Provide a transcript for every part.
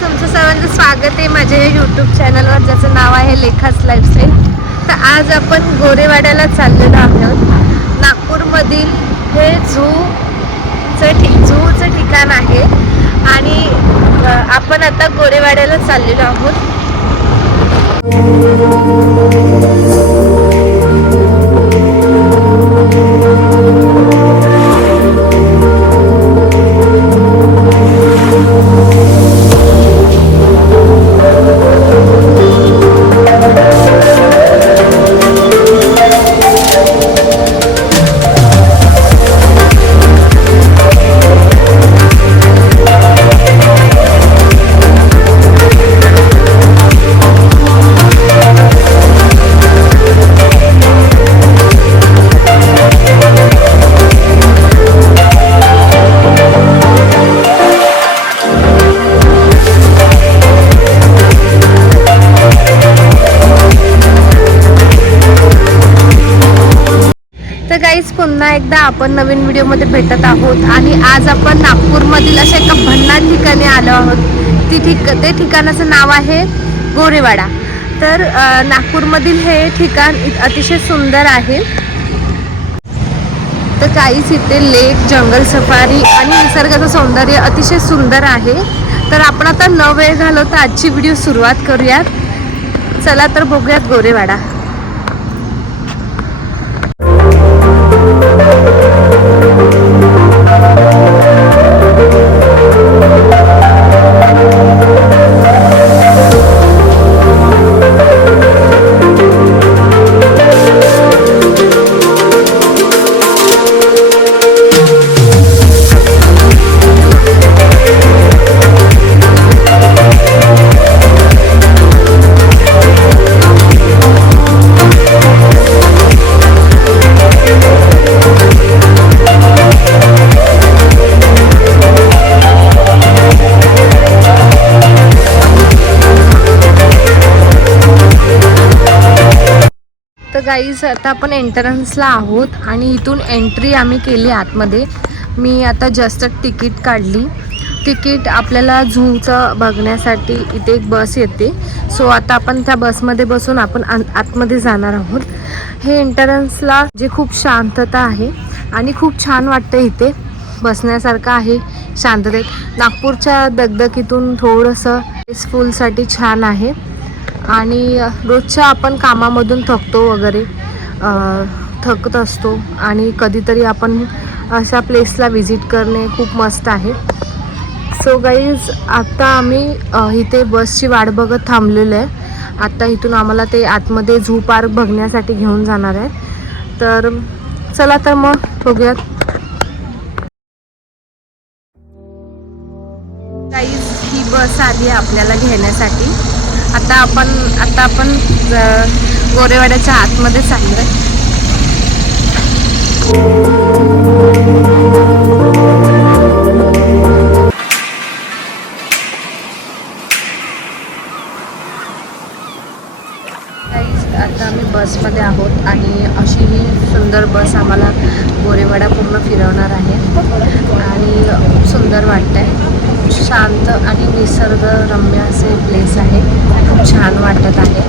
तुमचं सर्वांचं स्वागत आहे माझ्या या यूट्यूब चॅनलवर ज्याचं नाव आहे लेखास लाईफस्टाईल तर आज आपण गोरेवाड्याला चाललेलो आहोत. नागपूरमधील हे झूचं ठी झूचं ठिकाण आहे. आणि आपण आता गोरेवाड्याला चाललेलो आहोत. पुन्हा एकदा आपण नवीन व्हिडिओमध्ये भेटत आहोत. आणि आज आपण नागपूरमधील अशा एका भन्नाट ठिकाणी आलो आहोत. ती ठिक ते ठिकाणाचं नाव आहे गोरेवाडा. तर नागपूरमधील हे ठिकाण अतिशय सुंदर आहे. तर काहीच इथे लेक जंगल सफारी आणि निसर्गाचं सौंदर्य अतिशय सुंदर आहे. तर आपण आता न वेळ घालवता आजची व्हिडिओ सुरुवात करूयात. चला तर बघूयात गोरेवाडा. तर गाईज आता आपण एंट्रन्सला आहोत आणि इथून एंट्री आम्ही केली आतमध्ये. मी आता जस्ट तिकीट काढली. तिकीट आपल्याला झूचं बघण्यासाठी इथे एक बस येते. सो आता आपण त्या बसमध्ये बसून आपण आतमध्ये जाणार आहोत. हे एंट्रन्सला जे खूप शांतता आहे आणि खूप छान वाटतं इथे. बसण्यासारखं आहे शांततेत. नागपूरच्या दगदगीतून थोडंसं पीसफुलसाठी छान आहे. आणि रोजच्या आपण कामामधून थकतो वगैरे थकत असतो आणि कधीतरी आपण अशा प्लेसला व्हिजिट करणे खूप मस्त आहे. सो गाईज आत्ता आम्ही इथे बसची वाट बघत थांबलेलो आहे. आत्ता इथून आम्हाला ते आतमध्ये झू पार्क बघण्यासाठी घेऊन जाणार आहे. तर चला तर मग बघूयात. गाईज ही बस आली आहे आपल्याला घेण्यासाठी. आता आपण आता आपण गोरेवाड्याच्या आतमध्ये चाललोय. आता आम्ही बसमध्ये आहोत आणि अशी ही सुंदर बस आम्हाला गोरेवाडा पूर्ण फिरवणार आहे. आणि खूप सुंदर वाटतंय. शांत आणि निसर्गरम्य असे प्लेस आहे. खूप छान वाटत आहे.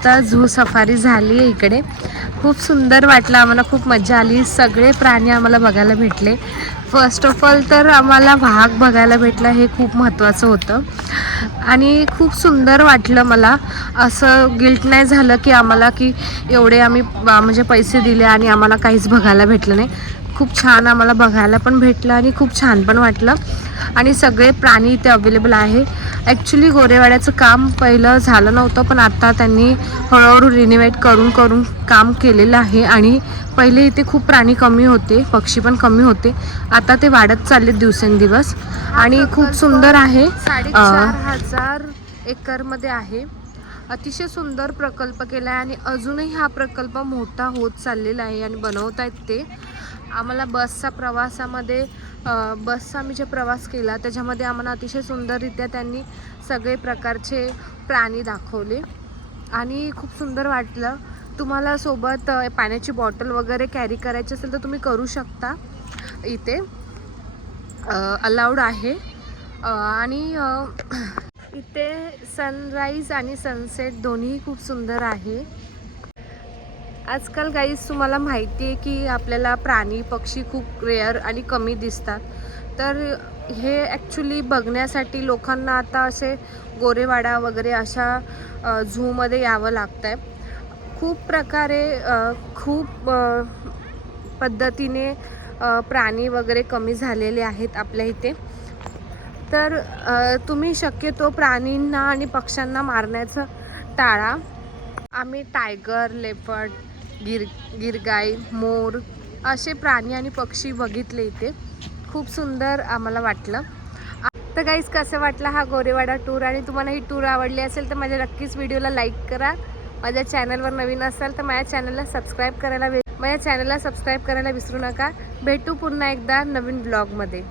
आता झू सफारी झाली आहे इकडे. खूप सुंदर वाटलं आम्हाला खूप मजा आली. सगळे प्राणी आम्हाला बघायला भेटले. फर्स्ट ऑफ ऑल तर आम्हाला वाघ बघायला भेटला हे खूप महत्त्वाचं होतं. आणि खूप सुंदर वाटलं मला. असं गिल्ट नाही झालं की आम्हाला की एवढे आम्ही म्हणजे पैसे दिले आणि आम्हाला काहीच बघायला भेटलं नाही. खूप छान आम्हाला बघायला पण भेटलं आणि खूप छान पण वाटलं. आणि सगळे प्राणी इथे अवेलेबल आहे. ॲक्च्युली गोरेवाड्याचं काम पहिलं झालं नव्हतं पण आता त्यांनी हळूहळू रिनिवेट करून करून काम केलेलं आहे. आणि पहिले इथे खूप प्राणी कमी होते पक्षी पण कमी होते. आता ते वाढत चाललेत दिवसेंदिवस. आणि खूप सुंदर आहे. साडेचार हजार एकरमध्ये आहे. अतिशय सुंदर प्रकल्प केला आहे आणि अजूनही हा प्रकल्प मोठा होत चाललेला आहे आणि बनवत आहेत ते. आम्हाला बसचा प्रवासामध्ये बसचा आम्ही जे प्रवास केला त्याच्यामध्ये आम्हाला अतिशय सुंदररित्या त्यांनी सगळे प्रकारचे प्राणी दाखवले. आणि खूप सुंदर वाटलं. तुम्हाला सोबत पाण्याची बॉटल वगैरे कॅरी करायची असेल तर तुम्ही करू शकता. इथे अलाउड आहे. आणि इथे सनराईज आणि सनसेट दोन्ही खूप सुंदर आहे. आजकाल गाईज तुम्हाला माहिती आहे की आपल्याला प्राणी पक्षी खूप रेअर आणि कमी दिसतात. तर हे ॲक्च्युली बघण्यासाठी लोकांना आता असे गोरेवाडा वगैरे अशा झूमध्ये यावं लागतं आहे खूप प्रकारे खूप पद्धतीने प्राणी वगैरे कमी झालेले आहेत आपल्या इथे. तर तुम्ही शक्यतो प्राणींना आणि पक्ष्यांना मारण्याचं टाळा. आम्ही टायगर लेपर्ड गिर गिरगाई मोर असे प्राणी आणि पक्षी बघितले इथे. खूप सुंदर आम्हाला वाटलं. तर काहीच कसं वाटलं हा गोरेवाडा टूर आणि तुम्हाला ही टूर आवडली असेल तर माझ्या नक्कीच व्हिडिओला लाईक करा. माझ्या चॅनलवर नवीन असाल तर माझ्या चॅनलला सबस्क्राईब करायला वि माझ्या चॅनलला सबस्क्राईब करायला विसरू नका. भेटू पुन्हा एकदा नवीन ब्लॉगमध्ये